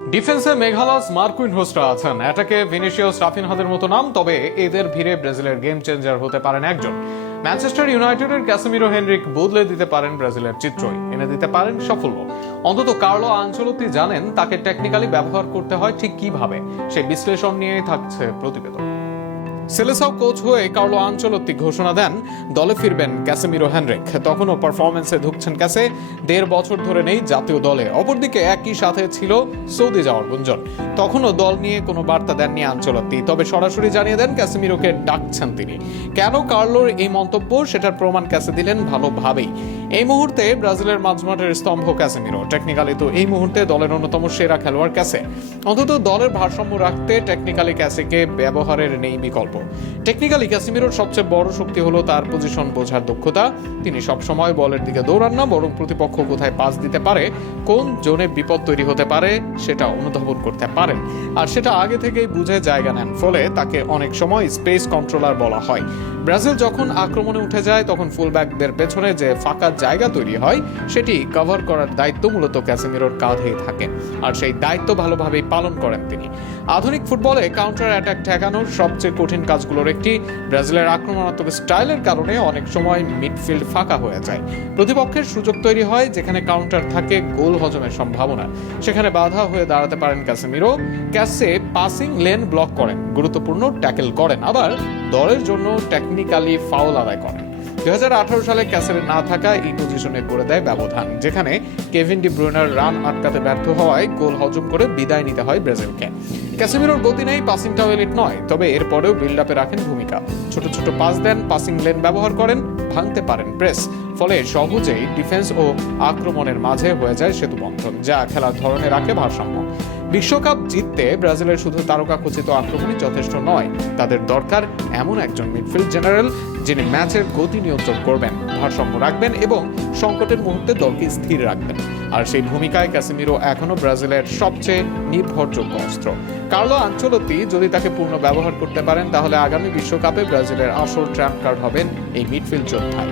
ডিফেন্সে মেঘালাস মার্কুইন হোস্টরা আছেন, অ্যাটাকে ভিনিসিয়াস রাফিনহাদের মতো নাম। তবে এদের ভিড়ে ব্রাজিলের গেম চেঞ্জার হতে পারেন একজন। ম্যানচেস্টার ইউনাইটেডের ক্যাসেমিরো হেনরিক বদলে দিতে পারেন ব্রাজিলের চিত্রই, এনে দিতে পারেন সাফল্য। অন্তত কার্লো আনচেলত্তি জানেন তাকে টেকনিক্যালি ব্যবহার করতে হয় ঠিক কিভাবে। সেই বিশ্লেষণ নিয়েই থাকছে প্রতিবেদন। সেলেসাও কোচ হয়ে কার্লো আনচেলত্তি ঘোষণা দেন দলে ফিরবেন ক্যাসেমিরো হেনরিক। তখনও পারফরমেন্সে ধুঁকছেন ক্যাসে, 1.5 বছর ধরে নেই জাতীয় দলে। অপরদিকে একই সাথে ছিল সৌদি যাওয়ার গুঞ্জন। তখনও দল নিয়ে কোনো বার্তা দেননি আনচেলত্তি, তবে সরাসরি জানিয়ে দেন ক্যাসেমিরোকে ডাকছেন তিনি। কেন কার্লোর এই মন্তব্য, সেটার প্রমাণ ক্যাসে দিলেন ভালোভাবেই। এই মুহূর্তে ব্রাজিলের মাঝমাঠের স্তম্ভ ক্যাসেমিরো। টেকনিক্যালি তো এই মুহূর্তে দলের অন্যতম সেরা খেলোয়াড় ক্যাসে। অন্তত দলের ভারসাম্য রাখতে টেকনিক্যালি ক্যাসেকে ব্যবহারের নেই বিকল্প। টেকনিক্যালি ক্যাসেমিরোর সবচেয়ে বড় শক্তি হলো তার পজিশন বোঝার দক্ষতা। তিনি সবসময় বলের দিকে দৌড়ান না, বরং প্রতিপক্ষ কোথায় পাস দিতে পারে, কোন জোনে বিপদ তৈরি হতে পারে সেটা অনুধাবন করতে পারেন। আর সেটা আগে থেকেই বুঝে জায়গা নেন, ফলে তাকে অনেক সময় স্পেস কন্ট্রোলার বলা হয়। ব্রাজিল যখন আক্রমণে উঠে যায়, তখন ফুলব্যাকদের পেছনে যে ফাঁকা জায়গা তৈরি হয় সেটি কভার করার দায়িত্ব মূলত ক্যাসেমিরোর কাঁধেই থাকে। আর সেই দায়িত্ব ভালোভাবেই পালন করেন তিনি। আধুনিক ফুটবলে কাউন্টার অ্যাটাক ঠেকানোর সবচেয়ে কঠিন কাজগুলোর একটি। ব্রাজিলের আক্রমণাত্মক স্টাইলের কারণে অনেক সময় মিডফিল্ড ফাঁকা হয়ে যায়। প্রতিপক্ষের সুযোগ তৈরি হয় যেখানে কাউন্টার থাকে গোল হজমের সম্ভাবনা। সেখানে বাধা হয়ে দাঁড়াতে পারেন ক্যাসেমিরো। ক্যাসে পাসিং লেন ব্লক করেন, গুরুত্বপূর্ণ ট্যাকেল করেন, আবার দলের জন্য টেকনিক্যালি ফাউল আদায় করেন। 2018 সালে ক্যাসের না থাকা এই পজিশনে করে দেয় ব্যবধান, যেখানে কেভিন ডি ব্রুইনার রান আটকাতে ব্যর্থ হওয়ায় গোল হজম করে বিদায় নিতে হয় ব্রাজিলকে। ক্যাসেমিরোর গতি নেই, পাসিংটাও এলিট নয়, তবে এরপরেও বিল্ড আপে রাখেন ভূমিকা। ছোট ছোট পাস দেন, পাসিং লেন ব্যবহার করেন, ভাঙতে পারেন প্রেস। ফলে সহজেই ডিফেন্স ও আক্রমণের মাঝে হয়ে যায় সেতুবন্ধন, যা খেলার ধরনে রাখে ভারসাম্য। বিশ্বকাপ জিততে ব্রাজিলের শুধু তারকা খচিত আক্রমণই যথেষ্ট নয়, তাদের দরকার এমন একজন মিডফিল্ড জেনারেল যিনি ম্যাচের গতি নিয়ন্ত্রণ করবেন, ভারসাম্য রাখবেন এবং সংকটের মুহূর্তে দলকে স্থির রাখবেন। আর সেই ভূমিকায় ক্যাসেমিরো এখনো ব্রাজিলের সবচেয়ে নির্ভরযোগ্য অস্ত্র। কার্লো আনচেলত্তি যদি তাকে পূর্ণ ব্যবহার করতে পারেন, তাহলে আগামী বিশ্বকাপে ব্রাজিলের আসল ট্র্যাম্প কার্ড হবেন এই মিডফিল্ড যোদ্ধাই।